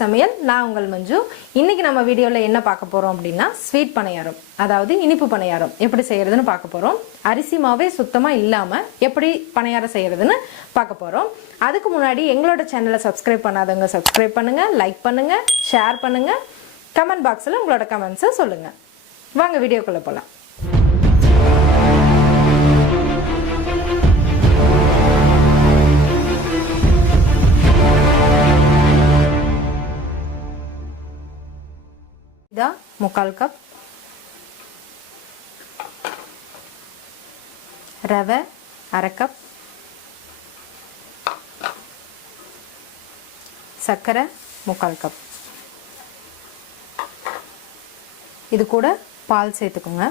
சமையல். நான் உங்கள் மஞ்சு. இன்னைக்கு நம்ம வீடியோல என்ன பார்க்க போறோம் அப்படின்னா ஸ்வீட் பணியாரம், அதாவது இனிப்பு பணியாரம் எப்படி செய்யறதுன்னு பார்க்க போறோம். அரிசி மாவே சுத்தமா இல்லாம எப்படி பணியாரம் செய்யறதுன்னு பார்க்க போறோம். அதுக்கு முன்னாடி எங்களோட சேனலை சப்ஸ்கிரைப் பண்ணாதவங்க சப்ஸ்கிரைப் பண்ணுங்க, லைக் பண்ணுங்க, ஷேர் பண்ணுங்க, கமெண்ட் பாக்ஸ்ல உங்களோட கமெண்ட்ஸை சொல்லுங்க. வாங்க வீடியோக்குள்ள போலாம். இதான் 3/4 கப் ரவை, 1/2 கப் சர்க்கரை, 3/4 கப். இது கூட பால் சேர்த்துக்குங்க.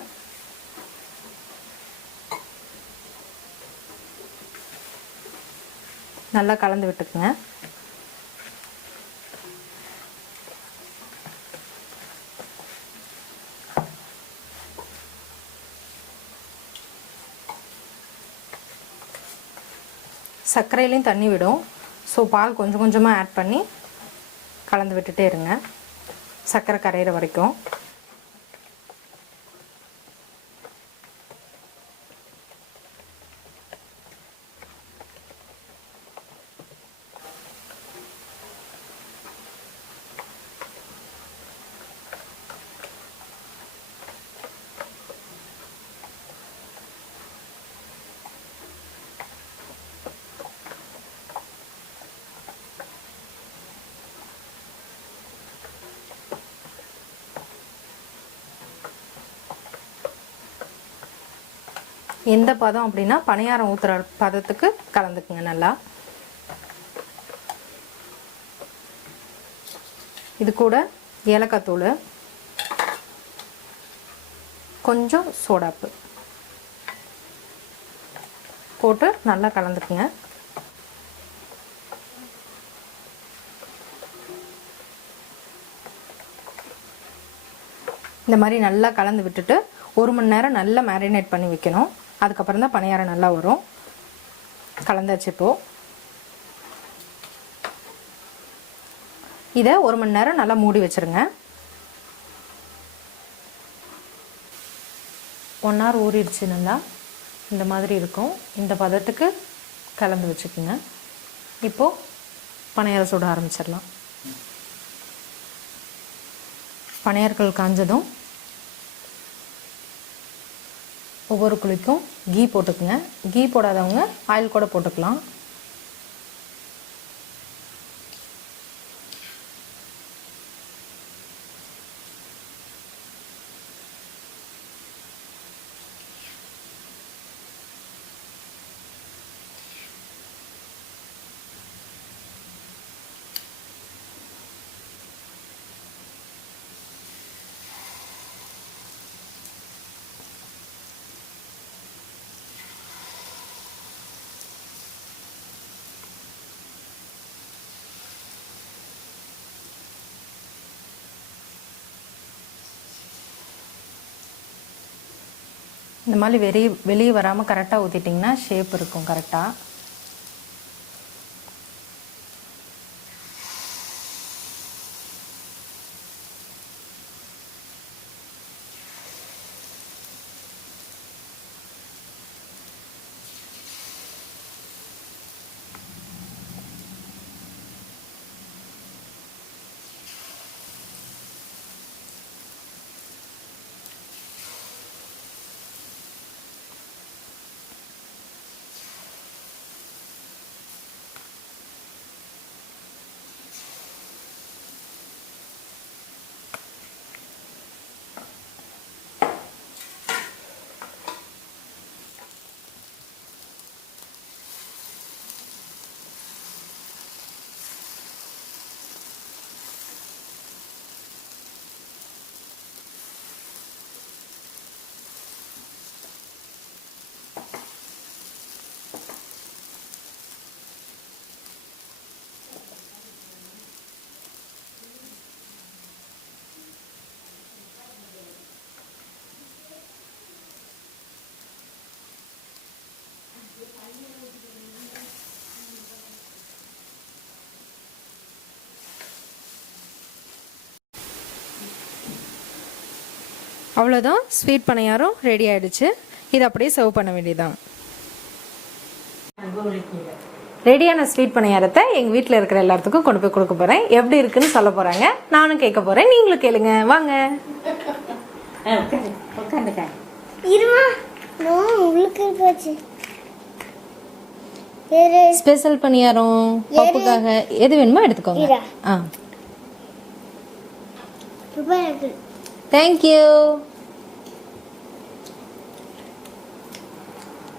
நல்லா கலந்து விட்டுக்குங்க. சர்க்கரையிலையும் தண்ணி விடும். ஸோ பால் கொஞ்சம் கொஞ்சமாக ஆட் பண்ணி கலந்து விட்டுட்டே இருங்க, சர்க்கரை கரையிற வரைக்கும். எந்த பதம் அப்படின்னா பணியாரம் ஊற்றுற பதத்துக்கு கலந்துக்குங்க நல்லா. இது கூட ஏலக்காய் தூள், கொஞ்சம் சோடாப்பு போட்டு நல்லா கலந்துக்குங்க. இந்த மாதிரி நல்லா கலந்து விட்டுட்டு 1 மணி நேரம் நல்லா மேரினேட் பண்ணி வைக்கணும். அதுக்கப்புறம் தான் பணியாரம் நல்லா வரும். கலந்தாச்சு. இப்போ இதை 1 மணி நேரம் நல்லா மூடி வச்சிருங்க. 1 hour ஊறிடுச்சு. நல்லா இந்த மாதிரி இருக்கும். இந்த பதத்துக்கு கலந்து வச்சுக்கோங்க. இப்போது பணியாரம் சுட ஆரம்பிச்சிடலாம். பணியார்கள் காஞ்சதும் ஒவ்வொரு குழிக்கும் கீ போட்டுக்குங்க. கீ போடாதவங்க ஆயில் கூட போட்டுக்கலாம். இந்த மாதிரி வெளியே வராமல் கரெக்டாக ஊற்றிட்டிங்கன்னா ஷேப் இருக்கும் கரெக்டாக. அவ்வளோதான், ஸ்வீட் பணியாரம் ரெடி ஆயிடுச்சு. இது அப்படியே சர்வ் பண்ண வேண்டியதான். ரெடியான ஸ்வீட் பணியாரத்தை எங்கள் வீட்டில் இருக்கிற எல்லாத்துக்கும் கொண்டு போய் கொடுக்க போகிறேன். எப்படி இருக்குன்னு சொல்ல போகிறாங்க, நானும் கேட்க போகிறேன், நீங்களும் கேளுங்க வாங்க. ஸ்பெஷல் பணியாரம் பப்புக்காக எது வேணுமோ எடுத்துக்கோங்க. தேங்க்யூ.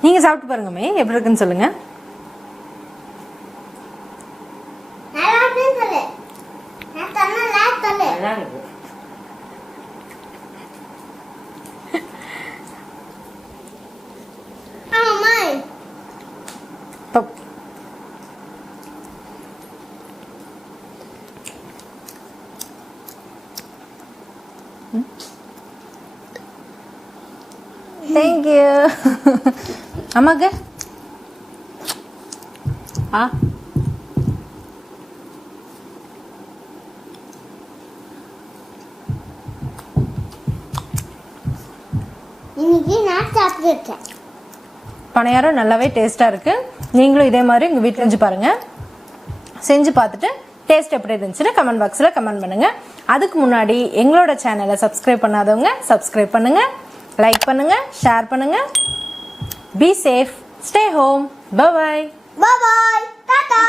நீங்க சாப்பிட்டு பாருங்கம்மே, எப்படி இருக்குன்னு சொல்லுங்க. தேங்க்யூ. அம்மாக்கு பணியாரம் நல்லாவே டேஸ்ட்டாக இருக்குது. நீங்களும் இதே மாதிரி உங்கள் வீட்டில் செஞ்சு பாருங்கள். செஞ்சு பார்த்துட்டு டேஸ்ட் எப்படி இருந்துச்சுன்னு கமெண்ட் பாக்ஸில் கமெண்ட் பண்ணுங்கள். அதுக்கு முன்னாடி எங்களோட சேனலை சப்ஸ்கிரைப் பண்ணாதவங்க சப்ஸ்கிரைப் பண்ணுங்கள், லைக் பண்ணுங்கள், ஷேர் பண்ணுங்கள். Be safe, stay home, bye bye. Tata.